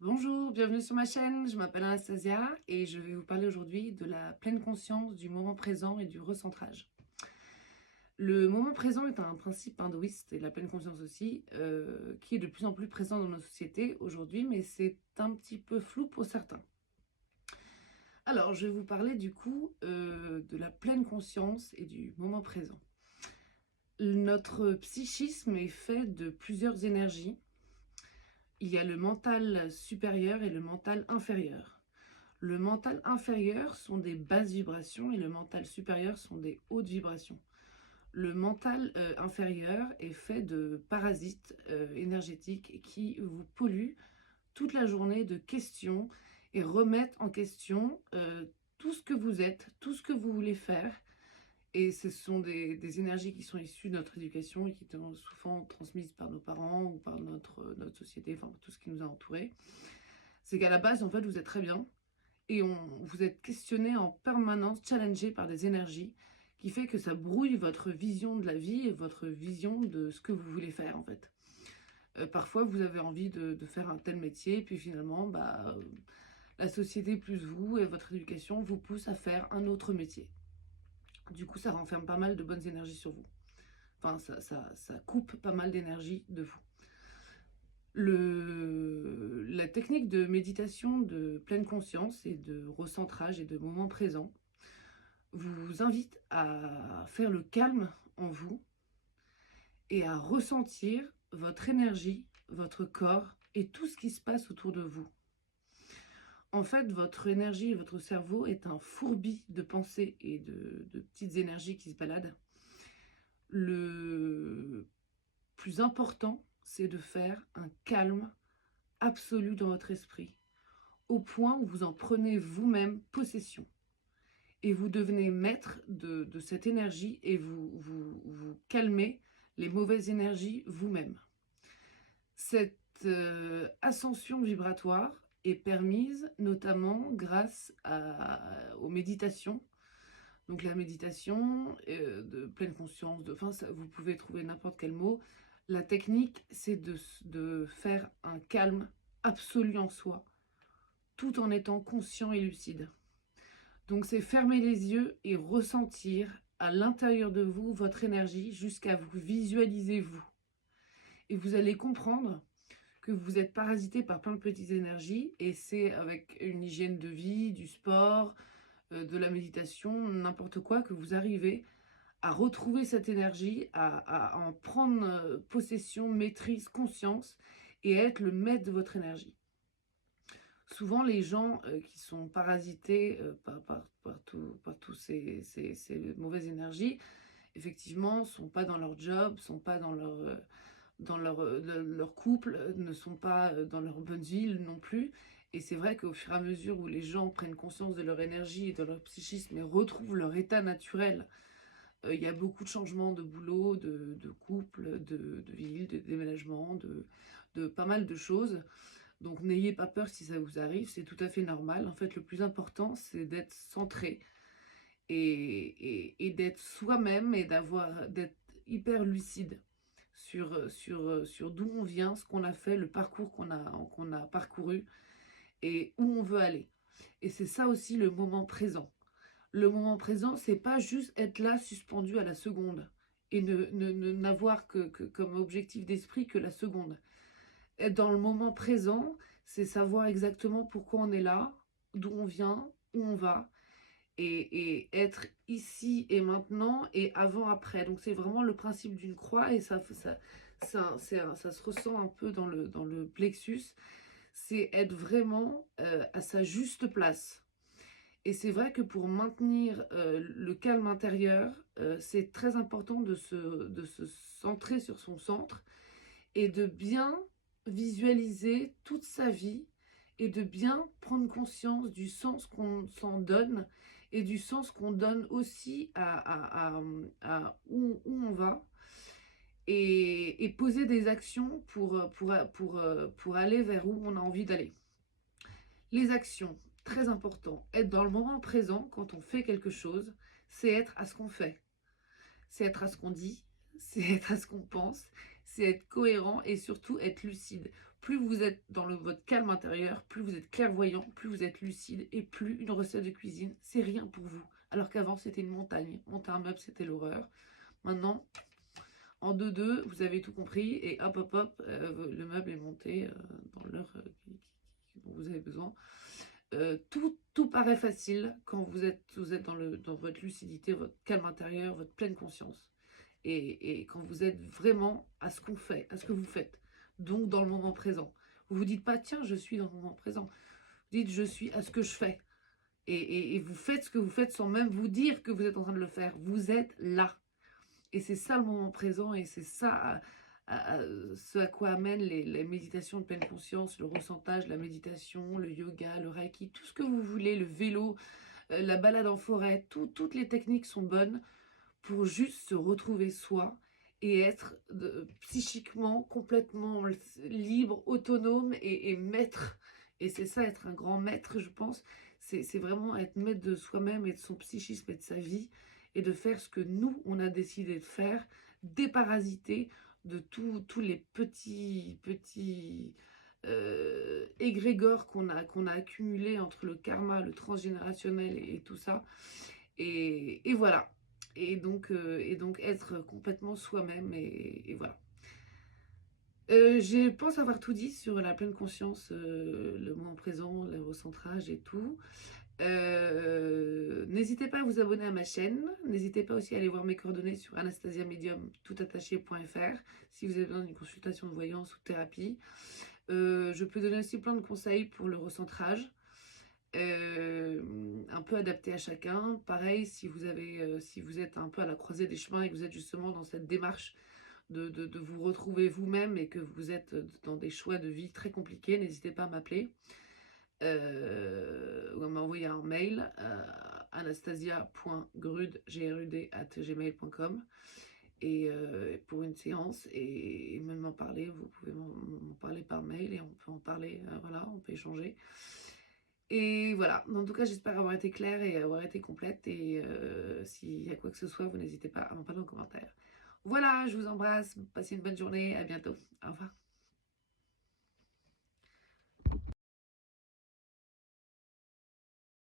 Bonjour, bienvenue sur ma chaîne, je m'appelle Anastasia et je vais vous parler aujourd'hui de la pleine conscience du moment présent et du recentrage. Le moment présent est un principe hindouiste et la pleine conscience aussi, qui est de plus en plus présent dans nos sociétés aujourd'hui, mais c'est un petit peu flou pour certains. Alors, je vais vous parler du coup de la pleine conscience et du moment présent. Notre psychisme est fait de plusieurs énergies. Il y a le mental supérieur et le mental inférieur. Le mental inférieur sont des basses vibrations et le mental supérieur sont des hautes vibrations. Le mental inférieur est fait de parasites énergétiques qui vous polluent toute la journée de questions et remettent en question tout ce que vous êtes, tout ce que vous voulez faire. Et ce sont des énergies qui sont issues de notre éducation et qui sont souvent transmises par nos parents ou par notre société, enfin tout ce qui nous a entourés. C'est qu'à la base, en fait, vous êtes très bien et vous êtes questionné en permanence, challengé par des énergies qui fait que ça brouille votre vision de la vie et votre vision de ce que vous voulez faire, en fait. Parfois, vous avez envie de faire un tel métier, puis finalement, la société plus vous et votre éducation vous pousse à faire un autre métier. Du coup, ça renferme pas mal de bonnes énergies sur vous. Enfin, ça coupe pas mal d'énergie de vous. La technique de méditation de pleine conscience et de recentrage et de moment présent vous invite à faire le calme en vous et à ressentir votre énergie, votre corps et tout ce qui se passe autour de vous. En fait, votre énergie et votre cerveau est un fourbi de pensées et de petites énergies qui se baladent. Le plus important, c'est de faire un calme absolu dans votre esprit, au point où vous en prenez vous-même possession. Et vous devenez maître de cette énergie et vous calmez les mauvaises énergies vous-même. Cette ascension vibratoire est permise notamment grâce aux méditations. Donc la méditation de pleine conscience, vous pouvez trouver n'importe quel mot. La technique, c'est de faire un calme absolu en soi, tout en étant conscient et lucide. Donc c'est fermer les yeux et ressentir à l'intérieur de vous votre énergie jusqu'à vous visualiser vous. Et vous allez comprendre que vous êtes parasité par plein de petites énergies et c'est avec une hygiène de vie, du sport, de la méditation, n'importe quoi, que vous arrivez à retrouver cette énergie, à en prendre possession, maîtrise, conscience et à être le maître de votre énergie. Souvent, les gens qui sont parasités par tous ces mauvaises énergies, effectivement, ne sont pas dans leur job, sont pas dans leur couple, ne sont pas dans leur bonne ville non plus. Et c'est vrai qu'au fur et à mesure où les gens prennent conscience de leur énergie et de leur psychisme et retrouvent leur état naturel, il y a beaucoup de changements de boulot, de couple, de ville, de déménagement, de pas mal de choses. Donc n'ayez pas peur si ça vous arrive, c'est tout à fait normal. En fait, le plus important, c'est d'être centré et d'être soi-même et d'être hyper lucide sur d'où on vient, ce qu'on a fait, le parcours qu'on a parcouru et où on veut aller. Et c'est ça aussi le moment présent. Le moment présent, c'est pas juste être là suspendu à la seconde et n'avoir comme objectif d'esprit que la seconde. Être dans le moment présent, c'est savoir exactement pourquoi on est là, d'où on vient, où on va, et être ici et maintenant et avant-après. Donc c'est vraiment le principe d'une croix et ça se ressent un peu dans le plexus. C'est être vraiment à sa juste place. Et c'est vrai que pour maintenir le calme intérieur, c'est très important de se centrer sur son centre et de bien visualiser toute sa vie et de bien prendre conscience du sens qu'on s'en donne et du sens qu'on donne aussi à où on va et poser des actions pour aller vers où on a envie d'aller. Les actions, très important, être dans le moment présent quand on fait quelque chose, c'est être à ce qu'on fait, c'est être à ce qu'on dit, c'est être à ce qu'on pense, c'est être cohérent et surtout être lucide. Plus vous êtes dans votre calme intérieur, plus vous êtes clairvoyant, plus vous êtes lucide, et plus une recette de cuisine, c'est rien pour vous. Alors qu'avant, c'était une montagne. Monter un meuble, c'était l'horreur. Maintenant, en 2-2, vous avez tout compris, et hop, hop, hop, le meuble est monté dans l'heure dont vous avez besoin. Tout paraît facile quand vous êtes dans votre lucidité, votre calme intérieur, votre pleine conscience. Et quand vous êtes vraiment à ce qu'on fait, à ce que vous faites, donc dans le moment présent. Vous vous dites pas, tiens, je suis dans le moment présent. Vous dites, je suis à ce que je fais. Et vous faites ce que vous faites sans même vous dire que vous êtes en train de le faire. Vous êtes là. Et c'est ça le moment présent, et c'est ça ce à quoi amènent les méditations de pleine conscience, le ressentage, la méditation, le yoga, le reiki, tout ce que vous voulez, le vélo, la balade en forêt, toutes les techniques sont bonnes pour juste se retrouver soi et être psychiquement complètement libre, autonome et maître. Et c'est ça, être un grand maître, je pense. C'est vraiment être maître de soi-même et de son psychisme et de sa vie, et de faire ce que nous, on a décidé de faire, déparasiter de tous les petits égrégores qu'on a accumulés entre le karma, le transgénérationnel et tout ça. Et voilà. Et donc être complètement soi-même, et voilà. Je pense avoir tout dit sur la pleine conscience, le moment présent, le recentrage et tout. N'hésitez pas à vous abonner à ma chaîne. N'hésitez pas aussi à aller voir mes coordonnées sur anastasiamedium.toutattaché.fr si vous avez besoin d'une consultation de voyance ou de thérapie. Je peux donner aussi plein de conseils pour le recentrage, un peu adapté à chacun. Pareil, si vous êtes un peu à la croisée des chemins et que vous êtes justement dans cette démarche de vous retrouver vous-même, et que vous êtes dans des choix de vie très compliqués, n'hésitez pas à m'appeler ou à m'envoyer un mail à anastasia.grud@gmail.com, et pour une séance, et même m'en parler. Vous pouvez m'en parler par mail, et on peut en parler, voilà, on peut échanger. Et voilà, en tout cas, j'espère avoir été claire et avoir été complète, et s'il y a quoi que ce soit, vous n'hésitez pas à m'en parler en commentaire. Voilà, je vous embrasse, passez une bonne journée, à bientôt, au revoir.